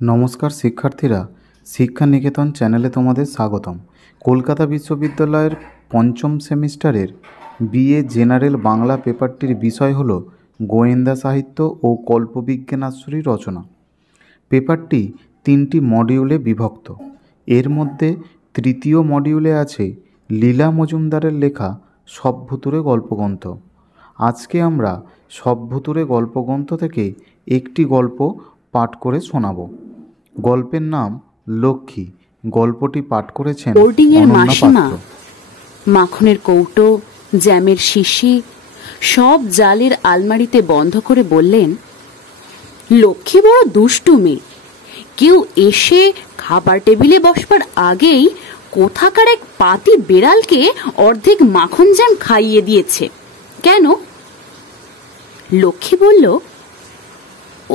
নমস্কার শিক্ষার্থীরা, শিক্ষা নিকেতন চ্যানেলে তোমাদের স্বাগতম। কলকাতা বিশ্ববিদ্যালয়ের পঞ্চম সেমিস্টারের বিএ জেনারেল বাংলা পেপারটির বিষয় হল গোয়েন্দা সাহিত্য ও কল্পবিজ্ঞানাশ্রী রচনা। পেপারটি 3টি মডিউলে বিভক্ত। এর মধ্যে তৃতীয় মডিউলে আছে লীলা মজুমদারের লেখা সবভুতুড়ে গল্পগ্রন্থ। আজকে আমরা সবভুতুড়ে গল্পগ্রন্থ থেকে একটি গল্প পাঠ করে শোনাব। গল্পের নাম লক্ষ্মী। গল্পটি পাঠ করেছেন অনন্যা পাত্র। মাখনের কৌটো, জ্যামের শিশি সব জালের আলমারিতে বন্ধ করে বললেন, লক্ষ্মী বড় দুষ্টু মেয়ে। কেউ এসে খাবার টেবিলে বসবার আগেই কোথাকার এক পাতি বেড়ালকে অর্ধেক মাখন জ্যাম খাইয়ে দিয়েছে। কেন? লক্ষ্মী বলল,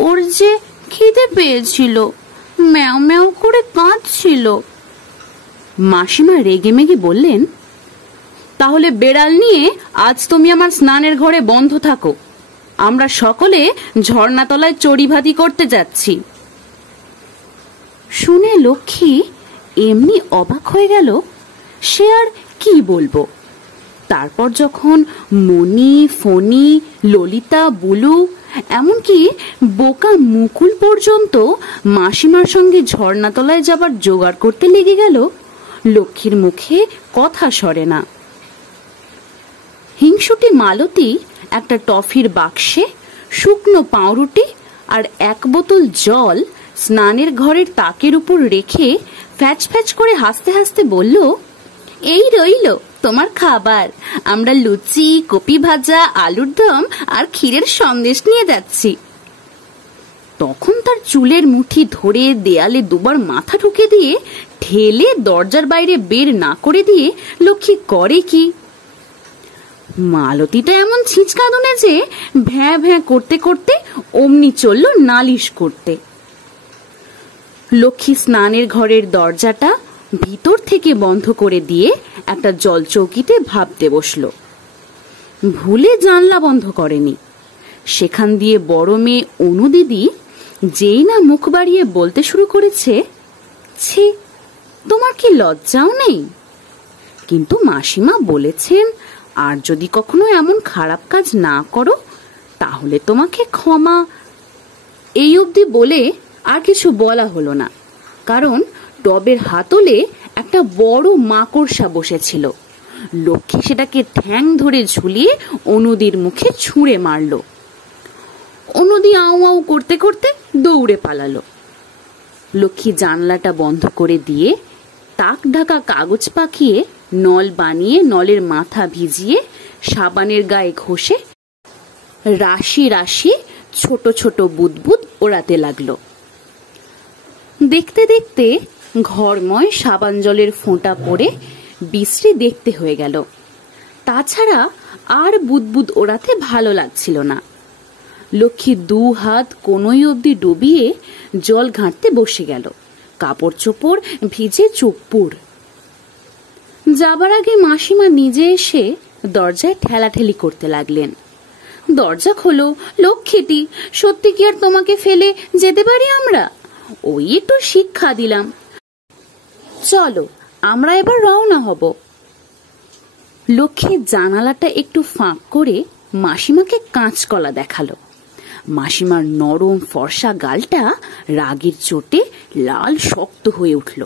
ওর যে খিদে পেয়েছিল, ম্যাও ম্যাও করে কাঁদছিল। মাসিমা রেগেমেগে বললেন, তাহলে বেড়াল নিয়ে আজ তুমি আমার স্নানের ঘরে বন্ধ থাকো। আমরা সকলে ঝর্ণাতলায় চড়িভাতি করতে যাচ্ছি। শুনে লক্ষ্মী এমনি অবাক হয়ে গেল, সে আর কি বলবো। তারপর যখন মণি, ফণি, ললিতা, বুলু এমনকি বোকা মুকুল পর্যন্ত মাসিমার সঙ্গে ঝর্ণাতলায় যাবার জোগাড় করতে লেগে গেল, লক্ষ্মীর মুখে কথা সরে না। হিংসুটি মালতী একটা টফির বাক্সে শুকনো পাউরুটি আর 1 বোতল জল স্নানের ঘরের তাকের উপর রেখে ফ্যাচ ফ্যাচ করে হাসতে হাসতে বলল, এই রইল তোমার খাবার। আমরা লুচি, কপি ভাজা, আলুর দম আর ক্ষীরের সন্দেশ নিয়ে যাচ্ছি। তখন তার চুলের মুঠি ধরে দেয়ালে দুবার মাথা ঢুকে দিয়ে ঠেলে দরজার বাইরে বের না করে দিয়ে লক্ষ্মী করে কি? মালতীটা এমন ছিঁচকাঁদুনে যে ভ্যাঁ ভ্যাঁ করতে করতে অমনি চলল নালিশ করতে। লক্ষ্মী স্নানের ঘরের দরজাটা ভিতর থেকে বন্ধ করে দিয়ে একটা জলচৌকিতে ভাবতে বসল। ভুলে জানলা বন্ধ করেনি। সেখান দিয়ে বড় মেয়ে অনুদিদি যেই না মুখ বাড়িয়ে বলতে শুরু করেছে, ছি, তোমার কি লজ্জাও নেই? কিন্তু মাসিমা বলেছেন, আর যদি কখনো এমন খারাপ কাজ না করো তাহলে তোমাকে ক্ষমা। এই অবধি বলে আর কিছু বলা হলো না, কারণ টবের হাতলে একটা বড় মাকড়সা বসেছিল। লক্ষ্মী সেটাকে ঠ্যাং ধরে ঝুলিয়ে অনুদির মুখে ছুঁড়ে মারল। অনুদি আউ আউ করতে করতে দৌড়ে পালালো। লক্ষ্মী জানলাটা বন্ধ করে দিয়ে তাক ঢাকা কাগজ পাকিয়ে নল বানিয়ে নলের মাথা ভিজিয়ে সাবানের গায়ে ঘষে রাশি রাশি ছোট ছোট বুদবুদ ওড়াতে লাগলো। দেখতে দেখতে ঘরময় সাবান জলের ফোঁটা পড়ে বিশ্রী দেখতে হয়ে গেল। তাছাড়া আর বুদবুদ ওড়াতে ভালো লাগছিল না। লক্ষ্মী 2 হাত কোনোই অবধি ডুবিয়ে জল ঘাঁটতে বসে গেল। কাপড় চোপড় ভিজে চুপ্পুর। যাবার আগে মাসিমা নিজে এসে দরজায় ঠেলাঠেলি করতে লাগলেন। দরজা খোলো লক্ষ্মীটি, সত্যি কি আর তোমাকে ফেলে যেতে পারি আমরা? ওই একটু শিক্ষা দিলাম, চলো আমরা এবার রওনা হব। লক্ষ্মী জানালাটা একটু ফাঁক করে মাসিমাকে কাঁচকলা দেখালো। মাসিমার নরম ফর্সা গালটা রাগের চোটে লাল শক্ত হয়ে উঠল।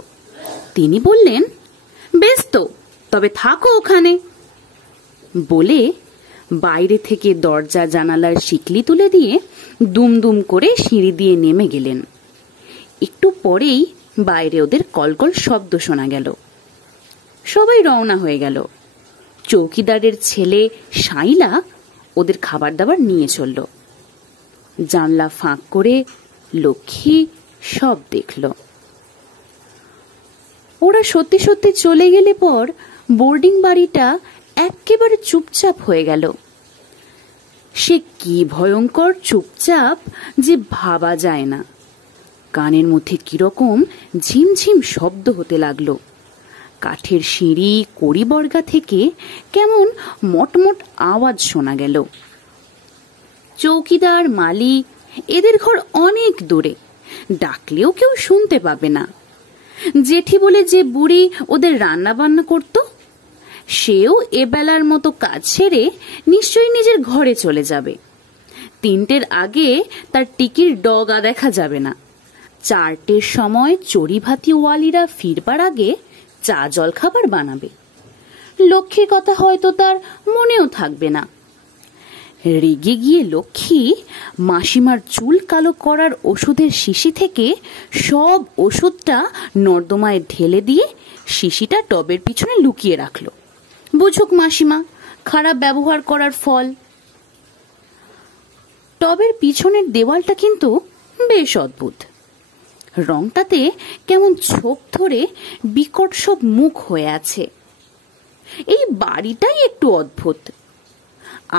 তিনি বললেন, বেশ তো, তবে থাকো ওখানে। বলে বাইরে থেকে দরজা জানালার শিকলি তুলে দিয়ে দুমদুম করে সিঁড়ি দিয়ে নেমে গেলেন। একটু পরেই বাইরে ওদের কলকল শব্দ শোনা গেল। সবাই রওনা হয়ে গেল। চৌকিদারের ছেলে শাইলা ওদের খাবার দাবার নিয়ে চলল। জানলা ফাঁক করে লক্ষ্মী সব দেখল। ওরা সত্যি সত্যি চলে গেলে পর বোর্ডিং বাড়িটা একেবারে চুপচাপ হয়ে গেল। সে কি ভয়ঙ্কর চুপচাপ যে ভাবা যায় না। কানের মধ্যে কিরকম ঝিমঝিম শব্দ হতে লাগলো। কাঠের সিঁড়ি কড়িবর্গা থেকে কেমন মটমট আওয়াজ শোনা গেল। চৌকিদার, মালি এদের ঘর অনেক দূরে, ডাকলেও কেউ শুনতে পাবে না। জেঠি বলে যে বুড়ি ওদের রান্না বান্না করত, সেও এবেলার মতো কাজ সেরে নিশ্চয়ই নিজের ঘরে চলে যাবে। 3টের আগে তার টিকির ডগা দেখা যাবে না। 4টের সময় চড়িভাতি ওয়ালিরা ফিরবার আগে চা জল খাবার বানাবে। লক্ষ্মীর কথা হয়তো তার মনেও থাকবে না। রেগে গিয়ে লক্ষ্মী মাসিমার চুল কালো করার ওষুধের শিশি থেকে সব ওষুধটা নর্দমায় ঢেলে দিয়ে শিশিটা টবের পিছনে লুকিয়ে রাখলো। বুঝুক মাসিমা, খারাপ ব্যবহার করার ফল। টবের পিছনের দেওয়ালটা কিন্তু বেশ অদ্ভুত। রংটাতে কেমন ছোপ ধরে বিকট সব মুখ হয়ে আছে। এই বাড়িটাই একটু অদ্ভুত।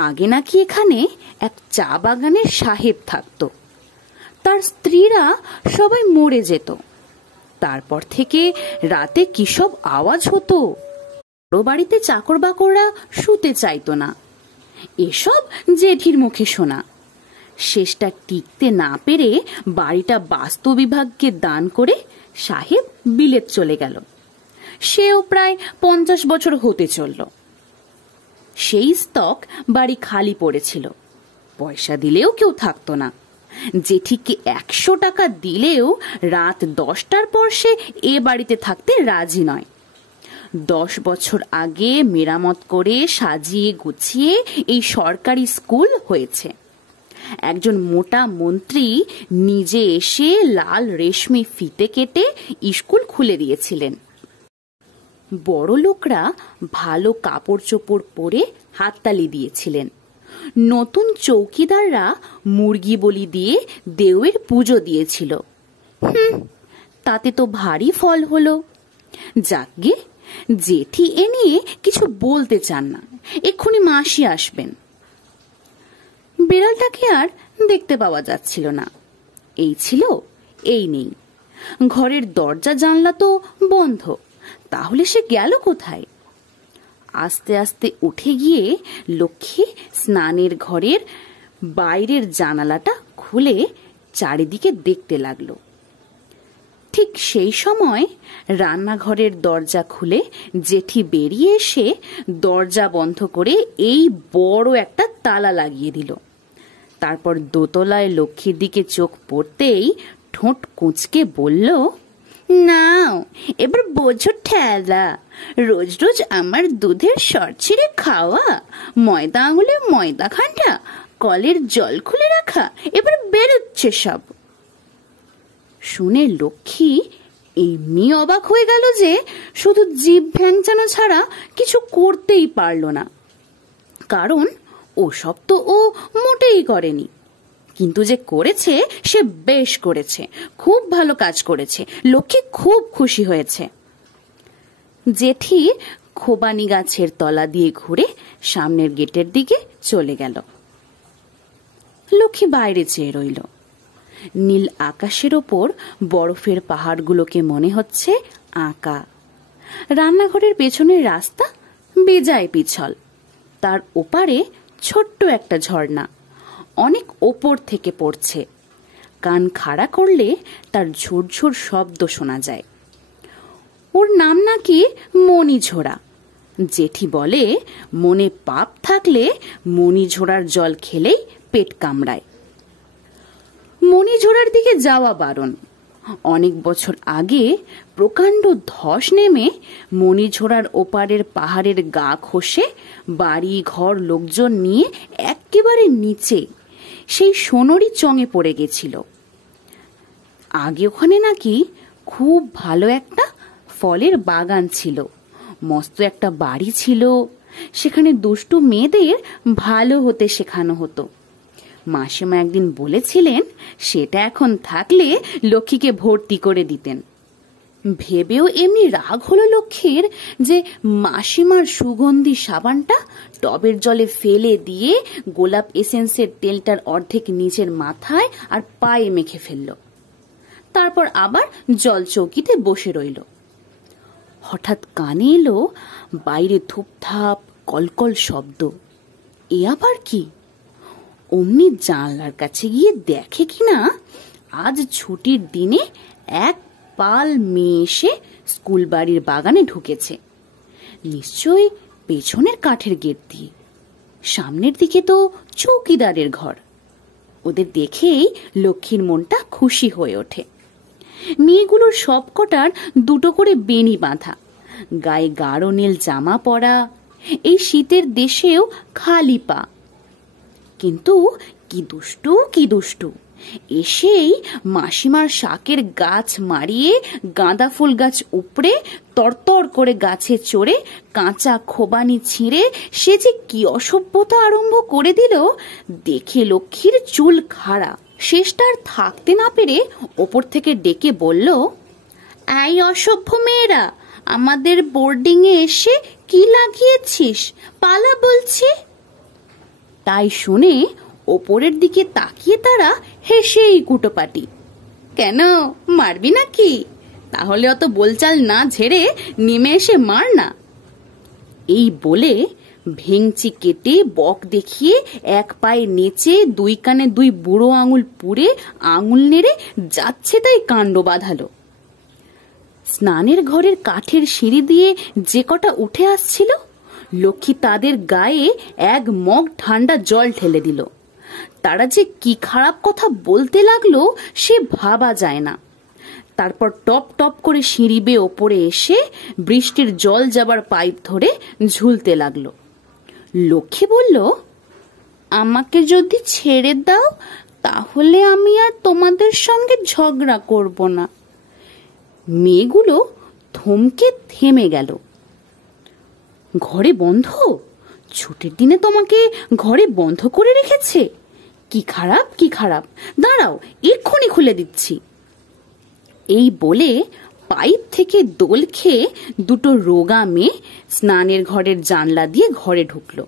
আগে নাকি এখানে এক চা বাগানের সাহেব থাকতো, তার স্ত্রীরা সবাই মরে যেত। তারপর থেকে রাতে কি সব আওয়াজ হতো। বড় বাড়িতে চাকর বাকররা শুতে চাইতো না, এসব জেঠির মুখে শোনা। শেষটা টিকতে না পেরে বাড়িটা বাস্তু বিভাগকে দান করে সাহেব বিলেত চলে গেল। সেও প্রায় 50 বছর হতে চলল। সেই স্তক বাড়ি খালি পড়েছিল, পয়সা দিলেও কেউ থাকতো না। জেঠিকে 100 টাকা দিলেও রাত 10টার পর সে এ বাড়িতে থাকতে রাজি নয়। 10 বছর আগে মেরামত করে সাজিয়ে গুছিয়ে এই সরকারি স্কুল হয়েছে। একজন মোটা মন্ত্রী নিজে এসে লাল রেশমি ফিতে কেটে স্কুল খুলে দিয়েছিলেন। বড় লোকরা ভালো কাপড় চোপড় পরে হাততালি দিয়েছিলেন। নতুন চৌকিদাররা মুরগি বলি দিয়ে দেওয়ের পুজো দিয়েছিল। তাতে তো ভারী ফল হলো। যাকগে, জেঠি এ নিয়ে কিছু বলতে চান না, এক্ষুনি মাসি আসবেন। বিড়ালটাকে আর দেখতে পাওয়া যাচ্ছিল না। এই ছিল, এই নেই। ঘরের দরজা জানলা তো বন্ধ, তাহলে সে গেল কোথায়? আস্তে আস্তে উঠে গিয়ে লক্ষ্মী স্নানের ঘরের বাইরের জানালাটা খুলে চারিদিকে দেখতে লাগলো। ঠিক সেই সময় রান্নাঘরের দরজা খুলে জেঠি বেরিয়ে এসে দরজা বন্ধ করে এই বড় একটা তালা লাগিয়ে দিল। তারপর দোতলায় লক্ষ্মীর দিকে চোখ পড়তেই ঠোঁট কুঁচকে বলল, নাও এবার বোঝো ঠেলা, রোজ রোজ আমার দুধের সর ছিঁড়ে খাওয়া, ময়দা আঙুলে ময়দা ঘাঁটা, কলের জল খুলে রাখা, এবার বেরোচ্ছে সব। শুনে লক্ষ্মী এমনি অবাক হয়ে গেল যে শুধু জিভ ভ্যাংচানো ছাড়া কিছু করতেই পারল না। কারণ ওসব তো ও মোটেই করেনি, কিন্তু যে করেছে সে বেশ করেছে, খুব ভালো কাজ করেছে। লক্ষ্মী খুব খুশি হয়েছে। জেঠি খোবানি গাছের তলা দিয়ে ঘুরে সামনের গেটের দিকে চলে গেল। লক্ষ্মী বাইরে চেয়ে রইল। নীল আকাশের ওপর বরফের পাহাড়গুলোকে মনে হচ্ছে আঁকা। রান্নাঘরের পেছনের রাস্তা বেজায় পিছল, তার ওপারে ছোট্ট একটা ঝর্ণা অনেক ওপর থেকে পড়ছে। কান খাড়া করলে তার ঝুরঝুর শব্দ শোনা যায়। ওর নাম নাকি মণিঝোড়া। জেঠি বলে মনে পাপ থাকলে মণিঝোড়ার জল খেলেই পেট কামড়ায়। মণিঝোড়ার দিকে যাওয়া বারণ। অনেক বছর আগে প্রকাণ্ড ধস নেমে মণিঝোড়ার ওপারের পাহাড়ের গা খসে বাড়ি ঘর লোকজন নিয়ে একেবারে নিচে সেই সোনরি চঙে পড়ে গেছিল। আগে ওখানে নাকি খুব ভালো একটা ফলের বাগান ছিল, মস্ত একটা বাড়ি ছিল, সেখানে দুষ্টু মেয়েদের ভালো হতে শেখানো হতো। মাসিমা একদিন বলেছিলেন সেটা এখন থাকলে লক্ষ্মীকে ভর্তি করে দিতেন। ভেবেও এমনি রাগ হলো লক্ষ্মীর যে মাসিমার সুগন্ধি সাবানটা টবের জলে ফেলে দিয়ে গোলাপ এসেন্সের তেলটার অর্ধেক নিজের মাথায় আর পায়ে মেখে ফেলল। তারপর আবার জল চৌকিতে বসে রইল। হঠাৎ কানে এলো বাইরে ধূপধাপ কলকল শব্দ। এ আবার কি? অমনি জানলার কাছে গিয়ে দেখে কিনা আজ ছুটির দিনে এক পাল মেয়ে এসে স্কুল বাড়ির বাগানে ঢুকেছে। নিশ্চয়ই পেছনের কাঠের গেট দিয়ে। সামনের দিকে তো চৌকিদারের ঘর। ওদের দেখেই লক্ষ্মীর মনটা খুশি হয়ে ওঠে। মেয়েগুলোর সবকটার দুটো করে বেনি বাঁধা, গায়ে গাঢ় নীল জামা পরা, এই শীতের দেশেও খালি পা। কিন্তু কি দুষ্টু কি দুষ্টু! এসেই মাসিমার শাকের গাছ মারিয়ে গাঁদা ফুল গাছ উপড়ে তরতর করে গাছে চড়ে কাঁচা খোবানি ছিঁড়ে সে যে কি অসভ্যতা আরম্ভ করে দিল, দেখে লক্ষ্মীর চুল খাড়া। শেষটা আর থাকতে না পেরে ওপর থেকে ডেকে বলল, এই অসভ্য মেয়েরা, আমাদের বোর্ডিং এ এসে কি লাগিয়েছিস? পালা বলছি। তাই শুনে ওপরের দিকে তাকিয়ে তারা হেসেই কুটোপাটি। কেন, মারবি নাকি? তাহলে অত বলচাল না ঝেড়ে নেমে এসে মার না। এই বলে ভেংচি কেটে বক দেখিয়ে এক পায়ে নেচে দুই কানে দুই বুড়ো আঙুল পুড়ে আঙুল নেড়ে যাচ্ছে তাই কাণ্ড বাঁধালো। স্নানের ঘরের কাঠের সিঁড়ি দিয়ে যে কটা উঠে আসছিল, লক্ষ্মী তাদের গায়ে এক মগ ঠান্ডা জল ঢেলে দিল। তারা যে কি খারাপ কথা বলতে লাগলো সে ভাবা যায় না। তারপর টপ টপ করে সিঁড়ি বেয়ে ওপরে এসে বৃষ্টির জল যাবার পাইপ ধরে ঝুলতে লাগলো। লক্ষ্মী বলল, আমাকে যদি ছেড়ে দাও তাহলে আমি আর তোমাদের সঙ্গে ঝগড়া করব না। মেয়েগুলো থমকে থেমে গেল। ঘরে বন্ধ? ছুটির দিনে তোমাকে ঘরে বন্ধ করে রেখেছে? কি খারাপ কি খারাপ! দাঁড়াও, এক্ষুনি খুলে দিচ্ছি। এই বলে পাইপ থেকে দোল খেয়ে দুটো রোগা মেয়ে স্নানের ঘরের জানলা দিয়ে ঘরে ঢুকলো।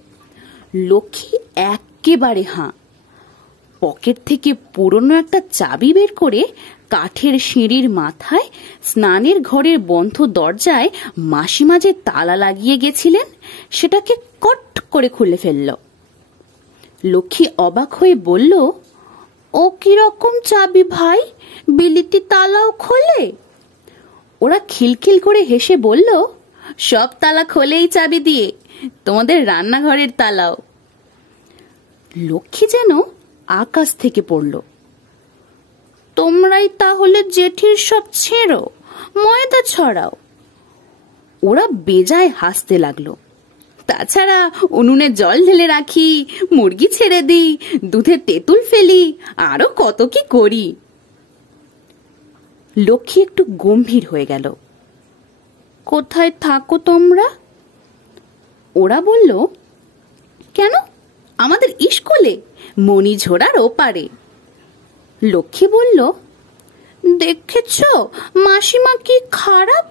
লক্ষ্মী একেবারে হাঁ। পকেট থেকে পুরনো একটা চাবি বের করে কাঠের সিঁড়ির মাথায় স্নানের ঘরের বন্ধ দরজায় মাসিমা যে তালা লাগিয়ে গেছিলেন সেটাকে কট করে খুলে ফেলল। লক্ষ্মী অবাক হয়ে বলল, ও কিরকম চাবি ভাই? বিলিতি তালাও খোলে? ওরা খিলখিল করে হেসে বলল, সব তালা খোলেই চাবি দিয়ে, তোমাদের রান্নাঘরের তালাও। লক্ষ্মী যেন আকাশ থেকে পড়ল। তোমরাই তাহলে জেঠির সব ছেড়ো, ময়দা ছড়াও। ওরা বেজায় হাসতে লাগলো। তাছাড়া উনুনে জল ঢেলে রাখি, মুরগি ছেড়ে দিই, দুধে তেঁতুল ফেলি, আরো কত কি করি। লক্ষ্মী একটু গম্ভীর হয়ে গেল। কোথায় থাকো তোমরা? ওরা বলল, কেন, আমাদের স্কুলে, মণিঝোড়ার ওপারে। লক্ষ্মী বলল, দেখেছ মাসিমা কি খারাপ,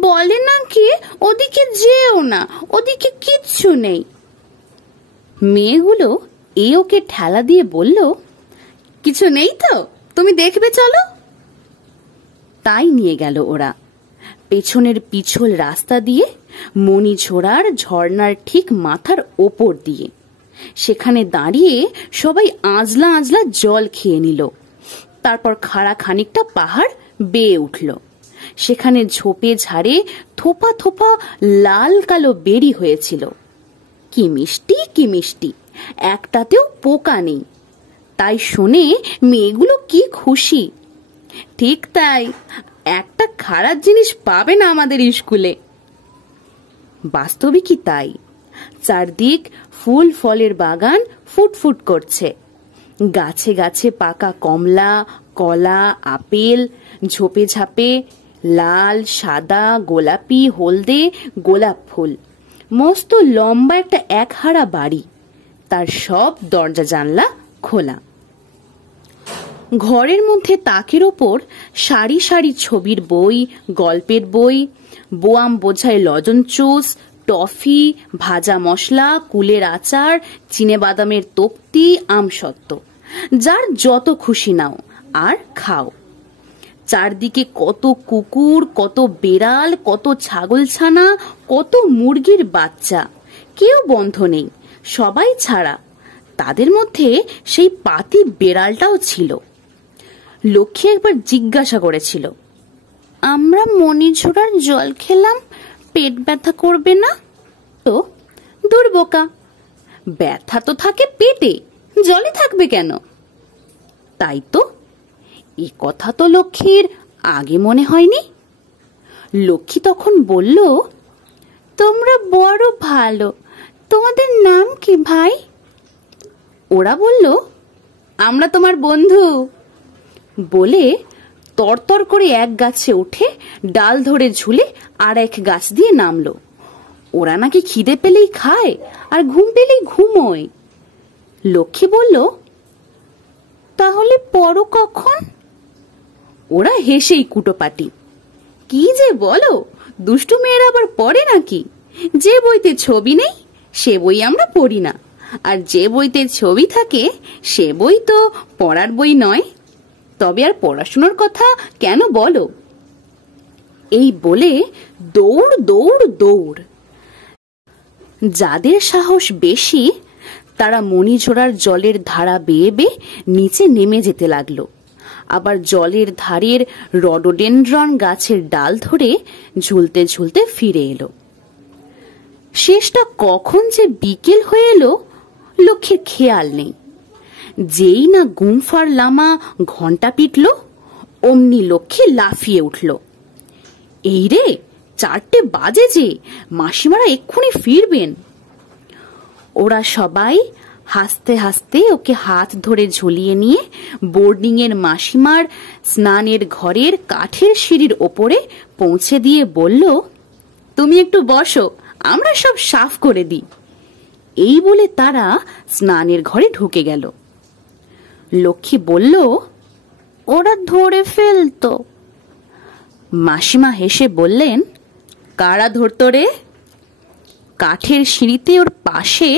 বলে নাকি ওদিকে যেও না, ওদিকে কিচ্ছু নেই। মেয়েগুলো এ ওকে ঠেলা দিয়ে বলল, কিছু নেই তো, তুমি দেখবে চলো। তাই নিয়ে গেল ওরা পেছনের পিছল রাস্তা দিয়ে, মণিঝোড়ার ঝর্ণার ঠিক মাথার ওপর দিয়ে। সেখানে দাঁড়িয়ে সবাই আজলা আজলা জল খেয়ে নিল। তারপর খাড়া খানিকটা পাহাড় বেয়ে উঠল। সেখানে ঝোপে ঝাড়ে থোপা থোপা লাল কালো বেরি হয়েছিল। কি মিষ্টি কি মিষ্টি, একটাতেও পোকা নেই। তাই শুনে মেয়েগুলো কি খুশি। ঠিক তাই, একটা খারাপ জিনিস পাবে না আমাদের স্কুলে। বাস্তবিকই তাই। চারদিক ফুল ফলের বাগান ফুটফুট করছে। গাছে গাছে পাকা কমলা, কলা, আপেল, ঝোপে ঝাপে লাল, সাদা, গোলাপি, হলদে গোলাপ ফুল। মস্ত লম্বা একটা একহারা বাড়ি, তার সব দরজা জানলা খোলা। ঘরের মধ্যে তাকের ওপর সারি সারি ছবির বই, গল্পের বই, বোয়াম বোঝাই লজনচুস, টফি, ভাজা মশলা, কুলের আচার, চিনেবাদামের তপ্তি, আমসত্ত্ব, যার যত খুশি নাও আর খাও। চারদিকে কত কুকুর, কত বেড়াল, কত ছাগলছানা, কত মুরগির বাচ্চা। কেউ বন্ধ নেই, সবাই ছাড়া। তাদের মধ্যে সেই পাতি বেড়ালটাও ছিল। লক্ষ্মী একবার জিজ্ঞাসা করেছিল, আমরা মণিঝোড়ার জল খেলাম, পেট ব্যথা করবে না তো? দূর বোকা, ব্যথা তো থাকে পেটে, জলে থাকবে কেন? তাই তো, এ কথা তো লক্ষ্মীর আগে মনে হয়নি। লক্ষ্মী তখন বলল, তোমরা বড় ভালো, তোমাদের নাম কি ভাই? ওরা বলল, আমরা তোমার বন্ধু। বলে তরতর করে এক গাছে উঠে ডাল ধরে ঝুলে আর এক গাছ দিয়ে নামলো। ওরা নাকি খিদে পেলেই খায় আর ঘুম পেলেই ঘুমোয়। লক্ষ্মী বলল, তাহলে পড়ো কখন? ওরা হেসেই কুটোপাটি, কি যে বলো, দুষ্টু মেয়েরা আবার পড়ে নাকি? যে বইতে ছবি নেই সে বই আমরা পড়ি না, আর যে বইতে ছবি থাকে সে বই তো পড়ার বই নয়। তবে আর পড়াশোনার কথা কেন বলো? এই বলে দৌড় দৌড় দৌড়। যাদের সাহস বেশি তারা মণিঝোড়ার জলের ধারা বেয়ে বেয়ে নিচে নেমে যেতে লাগলো। আবার জলের ধারের রডোডেনড্রন গাছের ডাল ধরে ঝুলতে ঝুলতে ফিরে এলো। শেষটা কখন যে বিকেল হয়ে এলো লক্ষ্মীর খেয়াল নেই। যেই না গুমফার লামা ঘন্টা পিটল, অমনি লক্ষ্মী লাফিয়ে উঠল। এই রে, 4টে বাজে যে, মাসিমারা এক্ষুনি ফিরবেন। ওরা সবাই হাসতে হাসতে ওকে হাত ধরে ঝুলিয়ে নিয়ে বোর্ডিং এর মাসিমার স্নানের ঘরের কাঠের সিঁড়ির ওপরে পৌঁছে দিয়ে বলল, তুমি একটু বসো, আমরা সব সাফ করে দিই। এই বলে তারা স্নানের ঘরে ঢুকে গেল। লক্ষ্মী বলল, ওরা ধরে ফেলতো। মাসিমা হেসে বললেন, কারা ধরতো রে? কাঠের সিঁড়িতে ওর পাশে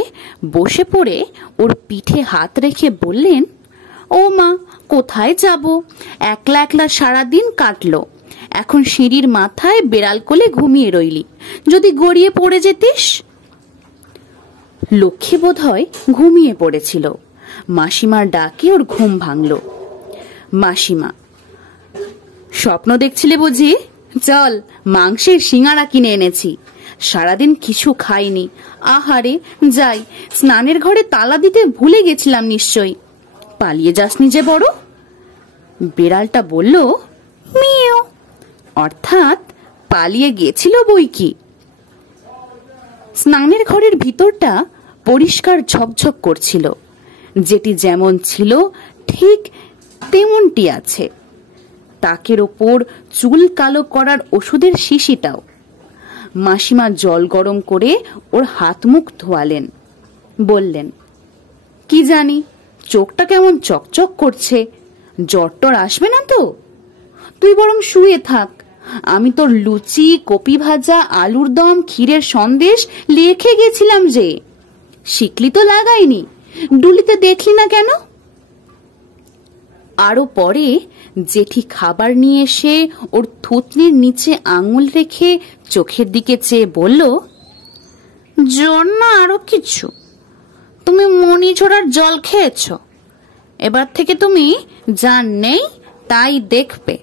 বসে পড়ে ওর পিঠে হাত রেখে বললেন, ও মা, কোথায় যাব? একলা একলা সারাদিন কাটলো। এখন সিঁড়ির মাথায় বেড়াল কোলে ঘুমিয়ে রইলি, যদি গড়িয়ে পড়ে যেতিস। লক্ষ্মী বোধহয় ঘুমিয়ে পড়েছিল। মাসিমার ডাকে ওর ঘুম ভাঙল। মাসিমা, স্বপ্ন দেখছিলে বুঝি? চল, মাংসের সিঙাড়া কিনে এনেছি। সারাদিন কিছু খাইনি। আহারে, যাই, স্নানের ঘরে তালা দিতে ভুলে গেছিলাম নিশ্চয়ই। পালিয়ে যাসনি যে বড়? বিড়ালটা বলল, মিও, অর্থাৎ পালিয়ে গেছিল বই কি। স্নানের ঘরের ভিতরটা পরিষ্কার ঝকঝক করছিল। যেটি যেমন ছিল ঠিক তেমনটি আছে। তাকের ওপর চুল কালো করার ওষুধের শিশিটাও। মাসিমা জল গরম করে ওর হাত মুখ ধোয়ালেন। বললেন, কি জানি, চোখটা কেমন চকচক করছে, জ্বর টর আসবে না তো? তুই বরং শুয়ে থাক, আমি তোর লুচি, কপি ভাজা, আলুর দম, ক্ষীরের সন্দেশ লিখে গেছিলাম যে। শিকলি তো লাগাইনি, ডুলিতে দেখলি না কেন? আরো পরে জেঠি খাবার নিয়ে এসে ওর থুতনির নিচে আঙুল রেখে চোখের দিকে চেয়ে বলল, জ্বর না আরো কিছু? তুমি মণিঝোড়ার জল খেয়েছ, এবার থেকে তুমি যা নেই তাই দেখবে।